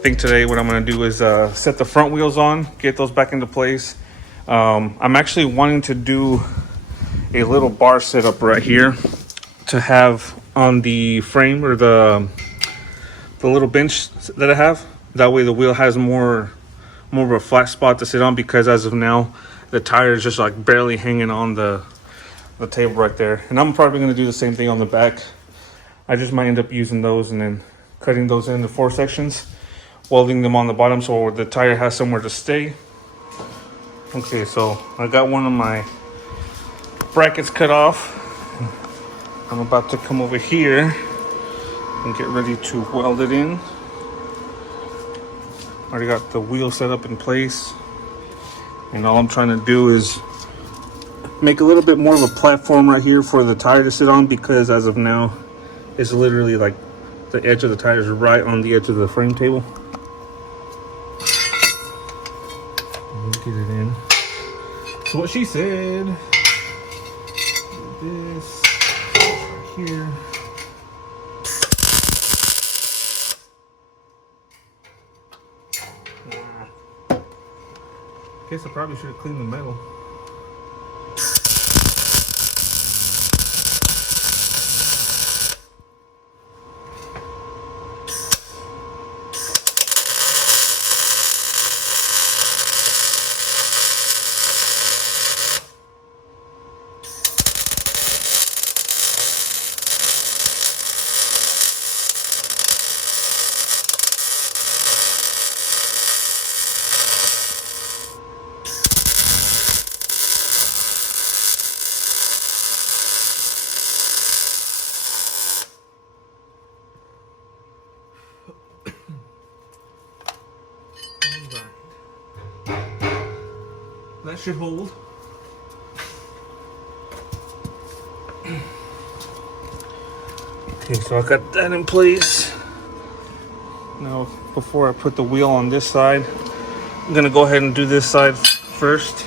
think today what I'm going to do is set the front wheels on, get those back into place. I'm actually wanting to do a little bar setup right here to have on the frame, or the little bench that I have. That way the wheel has more of a flat spot to sit on, because as of now the tire is just like barely hanging on the table right there. And I'm probably going to do the same thing on the back. I just might end up using those and then cutting those into 4 sections, welding them on the bottom so the tire has somewhere to stay. Okay, so I got one of my brackets cut off. I'm about to come over here and get ready to weld it in. Already got the wheel set up in place, and all I'm trying to do is make a little bit more of a platform right here for the tire to sit on, because as of now it's literally like the edge of the tire is right on the edge of the frame table. Get it in. So what she said, this right here. Guess I probably should have cleaned the metal. That should hold. Okay, so I got that in place. Now, before I put the wheel on this side, I'm gonna go ahead and do this side first.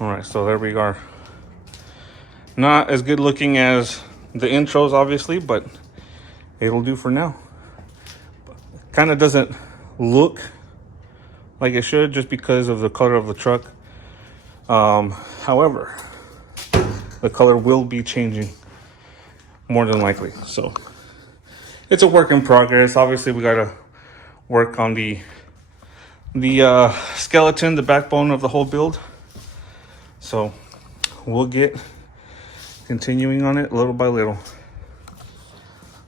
Alright, so there we are. Not as good looking as the intros, obviously, but it'll do for now. Kind of doesn't look like it should just because of the color of the truck. However, the color will be changing more than likely. So it's a work in progress. Obviously, we got to work on the skeleton, the backbone of the whole build. So we'll get continuing on it little by little.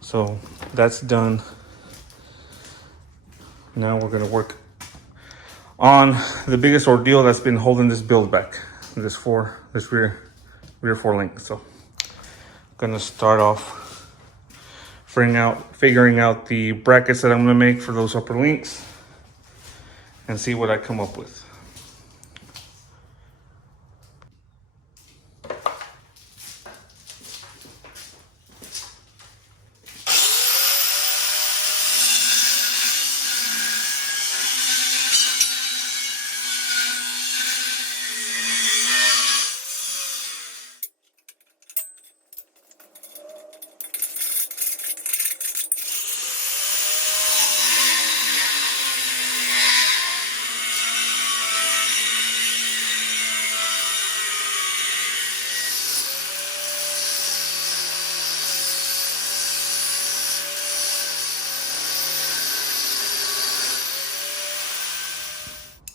So that's done. Now we're gonna work on the biggest ordeal that's been holding this build back, this rear four link. So I'm gonna start off figuring out the brackets that I'm gonna make for those upper links and see what I come up with.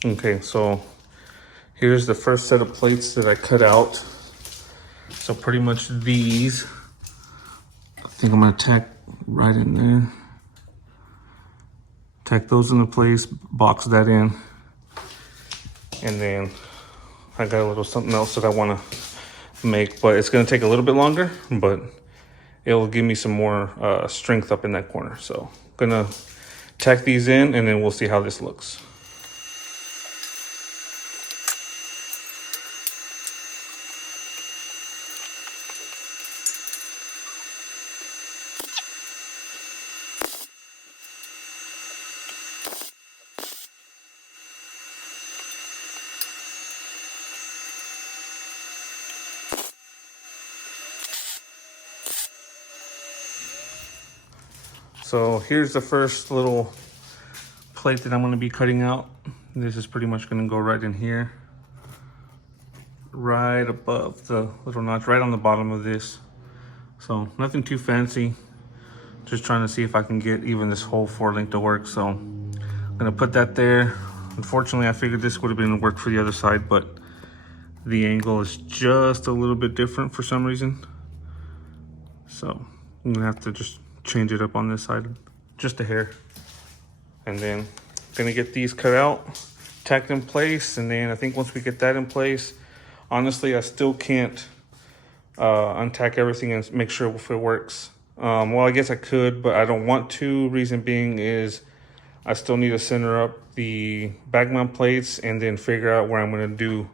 Okay, so here's the first set of plates that I cut out. So pretty much these, I think I'm gonna tack right in there. Tack those into place, box that in. And then I got a little something else that I wanna make, but it's gonna take a little bit longer, but it'll give me some more strength up in that corner. So I'm gonna tack these in and then we'll see how this looks. So here's the first little plate that I'm gonna be cutting out. This is pretty much gonna go right in here, right above the little notch, right on the bottom of this. So nothing too fancy, just trying to see if I can get even this whole four link to work. So I'm gonna put that there. Unfortunately, I figured this would have been work for the other side, but the angle is just a little bit different for some reason. So I'm gonna have to just change it up on this side, just a hair. And then gonna get these cut out, tacked in place, and then I think once we get that in place, honestly, I still can't untack everything and make sure if it works. Well, I guess I could, but I don't want to. Reason being is I still need to center up the back mount plates and then figure out where I'm gonna do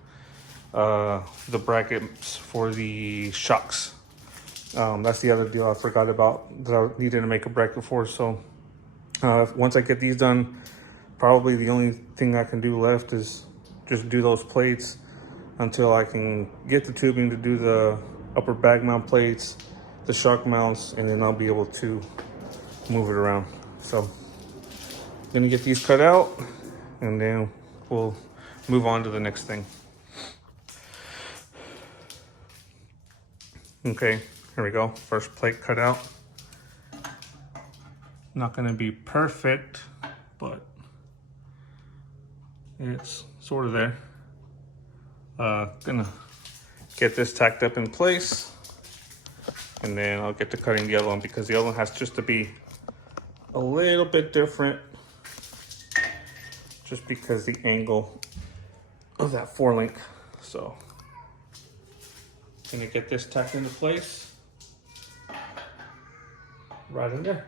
the brackets for the shocks. That's the other deal I forgot about that I needed to make a bracket for. So once I get these done, probably the only thing I can do left is just do those plates until I can get the tubing to do the upper bag mount plates, the shock mounts, and then I'll be able to move it around. So I'm gonna get these cut out and then we'll move on to the next thing. Okay, here we go. First plate cut out. Not gonna be perfect, but it's sort of there. Gonna get this tacked up in place, and then I'll get to cutting the other one because the other one has just to be a little bit different, just because the angle of that four link. So gonna get this tacked into place right in there.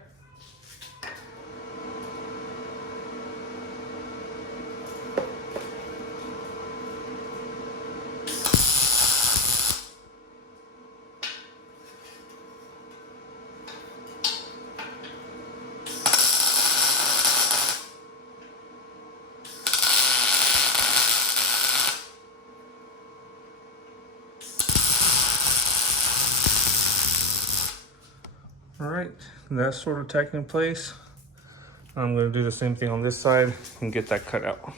All right, that's sort of tacked in place. I'm gonna do the same thing on this side and get that cut out.